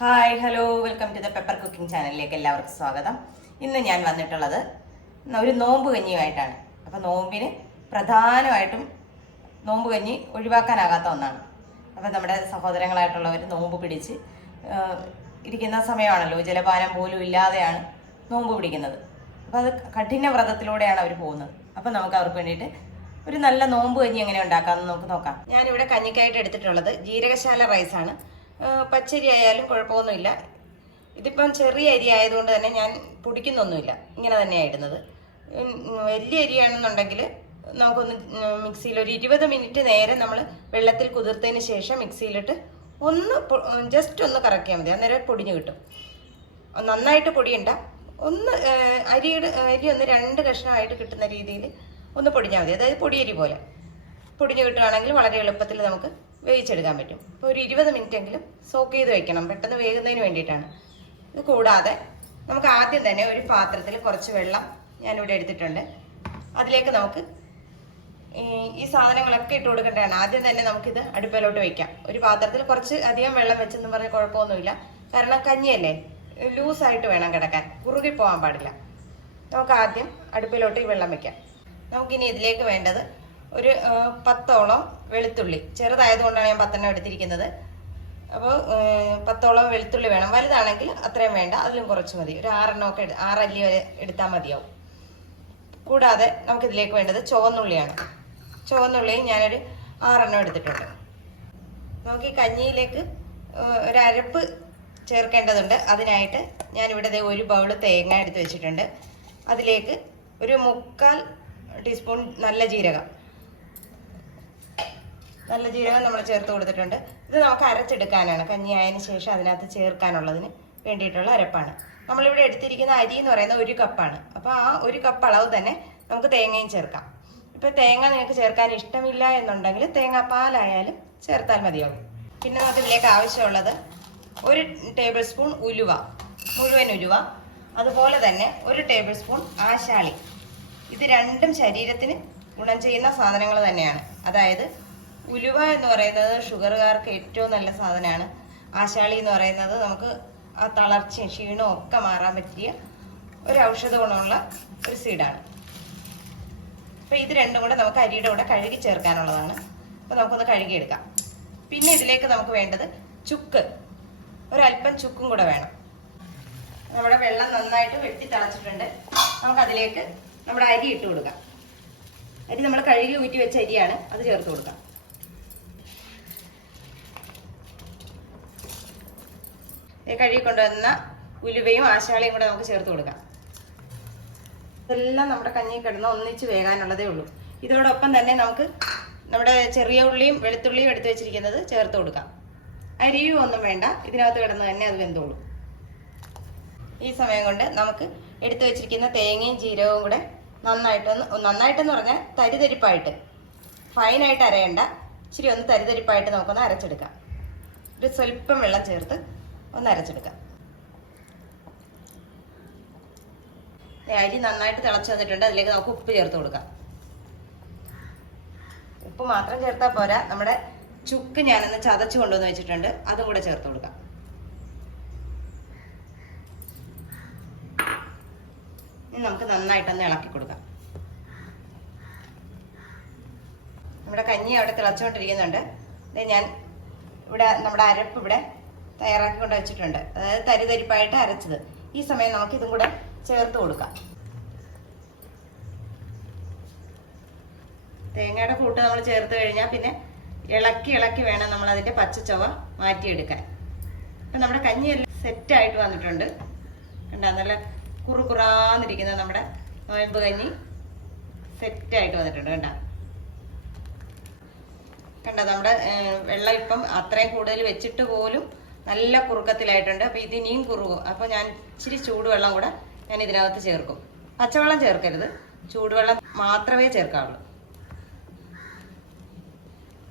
Hi hello welcome to the pepper cooking ചാനലിലേക്ക് എല്ലാവർക്കും സ്വാഗതം. ഇന്ന് ഞാൻ വന്നിട്ടുള്ളത് ഒരു നോമ്പ് കഞ്ഞിയുമായിട്ടാണ്. അപ്പോൾ നോമ്പിന് പ്രധാനമായിട്ടും നോമ്പ് കഞ്ഞി ഒഴിവാക്കാനാകാത്ത ഒന്നാണ്. അപ്പോൾ നമ്മുടെ സഹോദരങ്ങളായിട്ടുള്ളവർ നോമ്പ് പിടിച്ച് ഇരിക്കുന്ന സമയമാണല്ലോ ജലപാനം പോലും ഇല്ലാതെയാണ് നോമ്പ് പിടിക്കുന്നത്. അപ്പോൾ അത് കഠിന വ്രതത്തിലൂടെയാണ് അവർ പോകുന്നത്. അപ്പോൾ നമുക്ക് അവർക്ക് വേണ്ടിയിട്ട് ഒരു നല്ല നോമ്പ് കഞ്ഞി എങ്ങനെ ഉണ്ടാക്കാമെന്ന് നമുക്ക് നോക്കാം. ഞാനിവിടെ കഞ്ഞിക്കായിട്ട് എടുത്തിട്ടുള്ളത് ജീരകശാല റൈസാണ്. പച്ചരി ആയാലും കുഴപ്പമൊന്നുമില്ല. ഇതിപ്പം ചെറിയ അരി ആയതുകൊണ്ട് തന്നെ ഞാൻ പൊടിക്കുന്നൊന്നുമില്ല. ഇങ്ങനെ തന്നെയാണ് ഇടുന്നത്. വലിയ അരിയാണെന്നുണ്ടെങ്കിൽ നമുക്കൊന്ന് മിക്സിയിൽ ഒരു ഇരുപത് മിനിറ്റ് നേരെ നമ്മൾ വെള്ളത്തിൽ കുതിർത്തതിന് ശേഷം മിക്സിയിലിട്ട് ഒന്ന് ജസ്റ്റ് ഒന്ന് കറക്കിയാൽ മതി. അന്നേരം പൊടിഞ്ഞു കിട്ടും. നന്നായിട്ട് പൊടിയണ്ട. ഒന്ന് അരിയുടെ അരി ഒന്ന് രണ്ട് കഷ്ണമായിട്ട് കിട്ടുന്ന രീതിയിൽ ഒന്ന് പൊടിഞ്ഞാൽ മതി. അതായത് പൊടിയരി പോലെ. പൊടിഞ്ഞു കിട്ടുകയാണെങ്കിൽ വളരെ എളുപ്പത്തിൽ നമുക്ക് വേവിച്ചെടുക്കാൻ പറ്റും. ഇപ്പോൾ ഒരു ഇരുപത് എങ്കിലും സോക്ക് ചെയ്ത് വെക്കണം. പെട്ടെന്ന് വേകുന്നതിന് വേണ്ടിയിട്ടാണ്. ഇത് കൂടാതെ നമുക്ക് ആദ്യം തന്നെ ഒരു പാത്രത്തിൽ കുറച്ച് വെള്ളം ഞാനിവിടെ എടുത്തിട്ടുണ്ട്. അതിലേക്ക് നമുക്ക് ഈ സാധനങ്ങളൊക്കെ ഇട്ട് കൊടുക്കേണ്ടതാണ്. ആദ്യം തന്നെ നമുക്കിത് അടുപ്പിലോട്ട് വെക്കാം. ഒരു പാത്രത്തിൽ കുറച്ച് അധികം വെള്ളം വെച്ചെന്ന് പറഞ്ഞാൽ കുഴപ്പമൊന്നുമില്ല. കാരണം കഞ്ഞിയല്ലേ? ലൂസായിട്ട് വേണം കിടക്കാൻ. കുറുകി പോകാൻ പാടില്ല. നമുക്ക് ആദ്യം അടുപ്പിലോട്ട് ഈ വെള്ളം വെക്കാം. നമുക്കിനി ഇതിലേക്ക് വേണ്ടത് ഒരു പത്തോളം വെളുത്തുള്ളി. ചെറുതായതുകൊണ്ടാണ് ഞാൻ പത്തെണ്ണം എടുത്തിരിക്കുന്നത്. അപ്പോൾ പത്തോളം വെളുത്തുള്ളി വേണം. വലുതാണെങ്കിൽ അത്രയും വേണ്ട. അതിലും കുറച്ച് മതി. ഒരു ആറെണ്ണം ഒക്കെ ആറല്ലി വരെ എടുത്താൽ മതിയാവും. കൂടാതെ നമുക്കിതിലേക്ക് വേണ്ടത് ചുവന്നുള്ളിയാണ്. ചുവന്നുള്ളിയും ഞാനൊരു ആറെണ്ണം എടുത്തിട്ടുണ്ട്. നമുക്ക് ഈ കഞ്ഞിയിലേക്ക് ഒരരപ്പ് ചേർക്കേണ്ടതുണ്ട്. അതിനായിട്ട് ഞാനിവിടെ ദേ ഒരു ബൗൾ തേങ്ങ എടുത്ത് വെച്ചിട്ടുണ്ട്. അതിലേക്ക് ഒരു മുക്കാൽ ടീസ്പൂൺ നല്ല ജീരകം. നല്ല ജീരകം നമ്മൾ ചേർത്ത് കൊടുത്തിട്ടുണ്ട്. ഇത് നമുക്ക് അരച്ചെടുക്കാനാണ്. കഞ്ഞി ആയതിനു ശേഷം അതിനകത്ത് ചേർക്കാനുള്ളതിന് വേണ്ടിയിട്ടുള്ള അരപ്പാണ്. നമ്മളിവിടെ എടുത്തിരിക്കുന്ന അരി എന്ന് പറയുന്നത് ഒരു കപ്പാണ്. അപ്പോൾ ആ ഒരു കപ്പ് അളവ് തന്നെ നമുക്ക് തേങ്ങയും ചേർക്കാം. ഇപ്പോൾ തേങ്ങ നിങ്ങൾക്ക് ചേർക്കാൻ ഇഷ്ടമില്ല എന്നുണ്ടെങ്കിൽ തേങ്ങാപ്പാലായാലും ചേർത്താൽ മതിയാവും. പിന്നെ നമുക്ക് ഇതിലേക്ക് ആവശ്യമുള്ളത് ഒരു ടേബിൾ സ്പൂൺ ഉലുവ മുഴുവൻ ഉലുവ. അതുപോലെ തന്നെ ഒരു ടേബിൾ സ്പൂൺ ആശാളി. ഇത് രണ്ടും ശരീരത്തിന് ഗുണം ചെയ്യുന്ന സാധനങ്ങൾ തന്നെയാണ്. അതായത് ഉലുവ എന്ന് പറയുന്നത് ഷുഗറുകാർക്ക് ഏറ്റവും നല്ല സാധനമാണ്. ആശാളി എന്ന് പറയുന്നത് നമുക്ക് ആ തളർച്ചയും ക്ഷീണവും ഒക്കെ മാറാൻ പറ്റിയ ഒരു ഔഷധ ഗുണമുള്ള ഒരു സീഡാണ്. അപ്പോൾ ഇത് രണ്ടും കൂടെ നമുക്ക് അരിയുടെ കൂടെ കഴുകി ചേർക്കാനുള്ളതാണ്. അപ്പോൾ നമുക്കൊന്ന് കഴുകിയെടുക്കാം. പിന്നെ ഇതിലേക്ക് നമുക്ക് വേണ്ടത് ചുക്ക്. ഒരല്പം ചുക്കും കൂടെ വേണം. നമ്മുടെ വെള്ളം നന്നായിട്ട് വെട്ടി തിളച്ചിട്ടുണ്ട്. നമുക്ക് അതിലേക്ക് നമ്മുടെ അരി ഇട്ട് കൊടുക്കാം. അരി നമ്മൾ കഴുകി ഊറ്റി വെച്ച അരിയാണ്. അത് ചേർത്ത് കൊടുക്കാം. കഴുകി കൊണ്ടുവന്ന ഉലുവയും ആശാളിയും കൂടെ നമുക്ക് ചേർത്ത് കൊടുക്കാം. ഇതെല്ലാം നമ്മുടെ കഞ്ഞി കിടന്ന് ഒന്നിച്ച് വേകാനുള്ളതേ ഉള്ളൂ. ഇതോടൊപ്പം തന്നെ നമുക്ക് നമ്മുടെ ചെറിയ ഉള്ളിയും വെളുത്തുള്ളിയും എടുത്തു വെച്ചിരിക്കുന്നത് ചേർത്ത് കൊടുക്കാം. അരിയും ഒന്നും വേണ്ട. ഇതിനകത്ത് കിടന്ന് തന്നെ അത് വെന്തോളൂ. ഈ സമയം കൊണ്ട് നമുക്ക് എടുത്തു വെച്ചിരിക്കുന്ന തേങ്ങയും ജീരകവും കൂടെ നന്നായിട്ടൊന്ന് നന്നായിട്ടെന്ന് പറഞ്ഞാൽ തരിതരിപ്പായിട്ട്. ഫൈനായിട്ട് അരയണ്ട. ഇച്ചിരി ഒന്ന് തരിതരിപ്പായിട്ട് നമുക്കൊന്ന് അരച്ചെടുക്കാം. ഒരു സ്വല്പം വെള്ളം ചേർത്ത് ഒന്ന് അരച്ചെടുക്കാം. അരി നന്നായിട്ട് തിളച്ച് വന്നിട്ടുണ്ട്. അതിലേക്ക് നമുക്ക് ഉപ്പ് ചേർത്ത് കൊടുക്കാം. ഉപ്പ് മാത്രം ചേർത്താൽ പോരാ. നമ്മുടെ ചുക്ക് ഞാനൊന്ന് ചതച്ച് കൊണ്ടുവന്ന് വെച്ചിട്ടുണ്ട്. അതും കൂടെ ചേർത്ത് കൊടുക്കാം. ഇനി നമുക്ക് നന്നായിട്ടൊന്ന് ഇളക്കി കൊടുക്കാം. നമ്മുടെ കഞ്ഞി അവിടെ തിളച്ചുകൊണ്ടിരിക്കുന്നുണ്ട്. ഞാൻ ഇവിടെ നമ്മുടെ അരപ്പ് ഇവിടെ തയ്യാറാക്കി കൊണ്ട് വെച്ചിട്ടുണ്ട്. അതായത് തരി തരിപ്പായിട്ട് അരച്ചത്. ഈ സമയം നമുക്ക് ഇതും കൂടെ ചേർത്ത് കൊടുക്കാം. തേങ്ങയുടെ കൂട്ട് നമ്മൾ ചേർത്ത് കഴിഞ്ഞാൽ പിന്നെ ഇളക്കി ഇളക്കി വേണം നമ്മൾ അതിന്റെ പച്ചച്ചവ മാറ്റിയെടുക്കാൻ. അപ്പം നമ്മുടെ കഞ്ഞി എല്ലാം സെറ്റായിട്ട് വന്നിട്ടുണ്ട്. കണ്ടാ നല്ല കുറുകുറാന്നിരിക്കുന്ന നമ്മുടെ നോയമ്പ് കഞ്ഞി സെറ്റായിട്ട് വന്നിട്ടുണ്ട് കണ്ട. കണ്ട നമ്മുടെ വെള്ളം ഇപ്പം അത്രയും കൂടുതൽ വെച്ചിട്ട് പോലും നല്ല കുറുക്കത്തിലായിട്ടുണ്ട്. അപ്പൊ ഇതിനിയും കുറുകും. അപ്പൊ ഞാൻ ഇച്ചിരി ചൂടുവെള്ളം കൂടെ ഞാൻ ഇതിനകത്ത് ചേർക്കും. പച്ചവെള്ളം ചേർക്കരുത്. ചൂടുവെള്ളം മാത്രമേ ചേർക്കാവുള്ളൂ.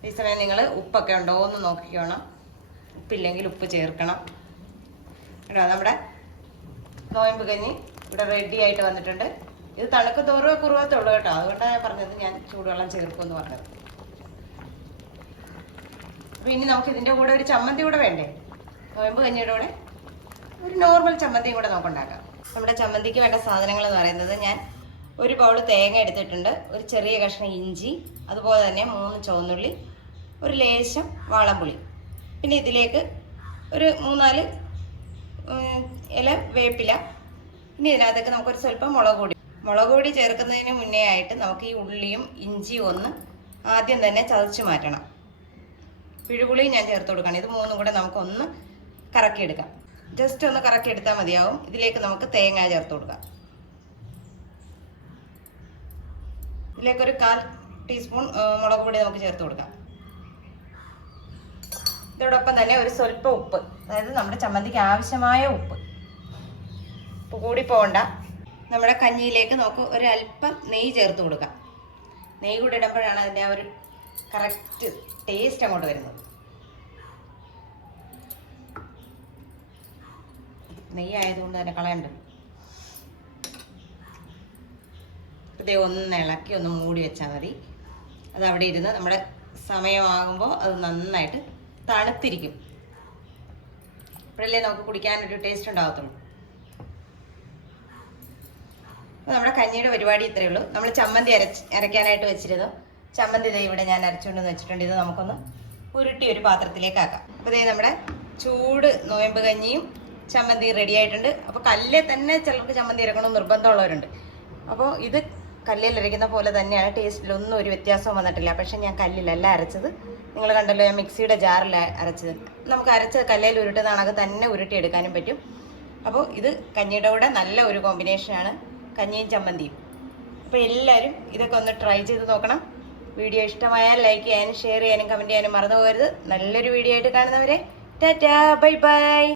ഈ സമയം നിങ്ങൾ ഉപ്പൊക്കെ ഉണ്ടോ എന്ന് നോക്കിക്കോണം. ഉപ്പില്ലെങ്കിൽ ഉപ്പ് ചേർക്കണം. കേട്ടോ നമ്മുടെ നോയമ്പ് കഞ്ഞി ഇവിടെ റെഡി ആയിട്ട് വന്നിട്ടുണ്ട്. ഇത് തണുക്ക് തോറുക കുറുവത്തുള്ളൂ കേട്ടോ. അതുകൊണ്ടാണ് ഞാൻ പറഞ്ഞത് ഞാൻ ചൂടുവെള്ളം ചേർക്കുമെന്ന് പറഞ്ഞത്. അപ്പൊ ഇനി നമുക്ക് ഇതിന്റെ കൂടെ ഒരു ചമ്മന്തി കൂടെ വേണ്ടേ? നോയമ്പ് കഞ്ഞിയുടെ കൂടെ ഒരു നോർമൽ ചമ്മന്തിയും കൂടെ നമുക്ക് ഉണ്ടാക്കാം നമ്മുടെ ചമ്മന്തിക്ക് വേണ്ട സാധനങ്ങൾ എന്ന് പറയുന്നത് ഞാൻ ഒരു ബൗൾ തേങ്ങ എടുത്തിട്ടുണ്ട് ഒരു ചെറിയ കഷ്ണം ഇഞ്ചി അതുപോലെ തന്നെ മൂന്ന് ചുവന്നുള്ളി ഒരു ലേശം വാളംപുളി. പിന്നെ ഇതിലേക്ക് ഒരു മൂന്നാൽ ഇല വേപ്പില. പിന്നെ ഇതിനകത്തേക്ക് നമുക്കൊരു സ്വല്പം മുളക് പൊടി. മുളക് പൊടി ചേർക്കുന്നതിന് മുന്നേ ആയിട്ട് നമുക്ക് ഈ ഉള്ളിയും ഇഞ്ചിയും ഒന്ന് ആദ്യം തന്നെ ചതച്ച് മാറ്റണം. പിഴുപുളിയും ഞാൻ ചേർത്ത് കൊടുക്കണം ഇത് മൂന്നും കൂടെ നമുക്കൊന്ന് കറക്കിയെടുക്കാം. ജസ്റ്റ് ഒന്ന് കറക്കി എടുത്താൽ മതിയാവും. ഇതിലേക്ക് നമുക്ക് തേങ്ങ ചേർത്ത് കൊടുക്കാം. ഇതിലേക്ക് ഒരു കാൽ ടീസ്പൂൺ മുളക് പൊടി നമുക്ക് ചേർത്ത് കൊടുക്കാം. ഇതോടൊപ്പം തന്നെ ഒരു സ്വല്പം ഉപ്പ് അതായത് നമ്മുടെ ചമ്മന്തിക്ക് ആവശ്യമായ ഉപ്പ്. ഉപ്പ് കൂടി പോകണ്ട നമ്മുടെ കഞ്ഞിയിലേക്ക് നമുക്ക് ഒരു അല്പം നെയ്യ് ചേർത്ത് കൊടുക്കാം. നെയ്യ് കൂടി ഇടുമ്പോഴാണ് അതിന്റെ ആ ഒരു കറക്റ്റ് ടേസ്റ്റ് അങ്ങോട്ട് വരുന്നത്. നെയ്യ് ആയതുകൊണ്ട് തന്നെ കളയണ്ട ഇതേ ഒന്ന് ഇളക്കി ഒന്ന് മൂടി വെച്ചാൽ മതി. അത് അവിടെ ഇരുന്ന് നമ്മുടെ സമയമാകുമ്പോൾ അത് നന്നായിട്ട് തണുത്തിരിക്കും. അപ്പോഴല്ലേ നമുക്ക് കുടിക്കാനൊരു ടേസ്റ്റ് ഉണ്ടാകത്തുള്ളൂ അപ്പോൾ നമ്മുടെ കഞ്ഞിയുടെ പരിപാടി ഇത്രയേ ഉള്ളൂ. നമ്മൾ ചമ്മന്തി അരച്ച് അരയ്ക്കാനായിട്ട് വെച്ചിരുന്നു. ചമ്മന്തി ദേ ഇവിടെ ഞാൻ അരച്ചുകൊണ്ടെന്ന് വെച്ചിട്ടുണ്ട്. ഇത് നമുക്കൊന്ന് ഉരുട്ടി ഒരു പാത്രത്തിലേക്ക് ആക്കാം. അപ്പോൾ ഇതേ നമ്മുടെ ചൂട് നോയമ്പ് കഞ്ഞിയും ചമ്മന്തി റെഡി ആയിട്ടുണ്ട്. അപ്പോൾ കല്ലേ തന്നെ ചിലർക്ക് ചമ്മന്തി ഇറക്കണം നിർബന്ധമുള്ളവരുണ്ട്. അപ്പോൾ ഇത് കല്ലിൽ അരയ്ക്കുന്ന പോലെ തന്നെയാണ്. ടേസ്റ്റിലൊന്നും ഒരു വ്യത്യാസവും വന്നിട്ടില്ല. പക്ഷെ ഞാൻ കല്ലിലല്ല അരച്ചത്. നിങ്ങൾ കണ്ടല്ലോ ഞാൻ മിക്സിയുടെ ജാറിൽ അരച്ചത്. നമുക്ക് അരച്ച് കല്ലിൽ ഉരുട്ടുന്ന കണക്ക് തന്നെ ഉരുട്ടിയെടുക്കാനും പറ്റും. അപ്പോൾ ഇത് കഞ്ഞിയുടെ കൂടെ നല്ല ഒരു കോമ്പിനേഷനാണ് കഞ്ഞിയും ചമ്മന്തിയും. അപ്പോൾ എല്ലാവരും ഇതൊക്കെ ഒന്ന് ട്രൈ ചെയ്ത് നോക്കണം. വീഡിയോ ഇഷ്ടമായാൽ ലൈക്ക് ചെയ്യാനും ഷെയർ ചെയ്യാനും കമന്റ് ചെയ്യാനും മറന്നു പോകരുത്. നല്ലൊരു വീഡിയോ ആയിട്ട് കാണുന്നവരെ ടാറ്റാ ബൈ ബൈ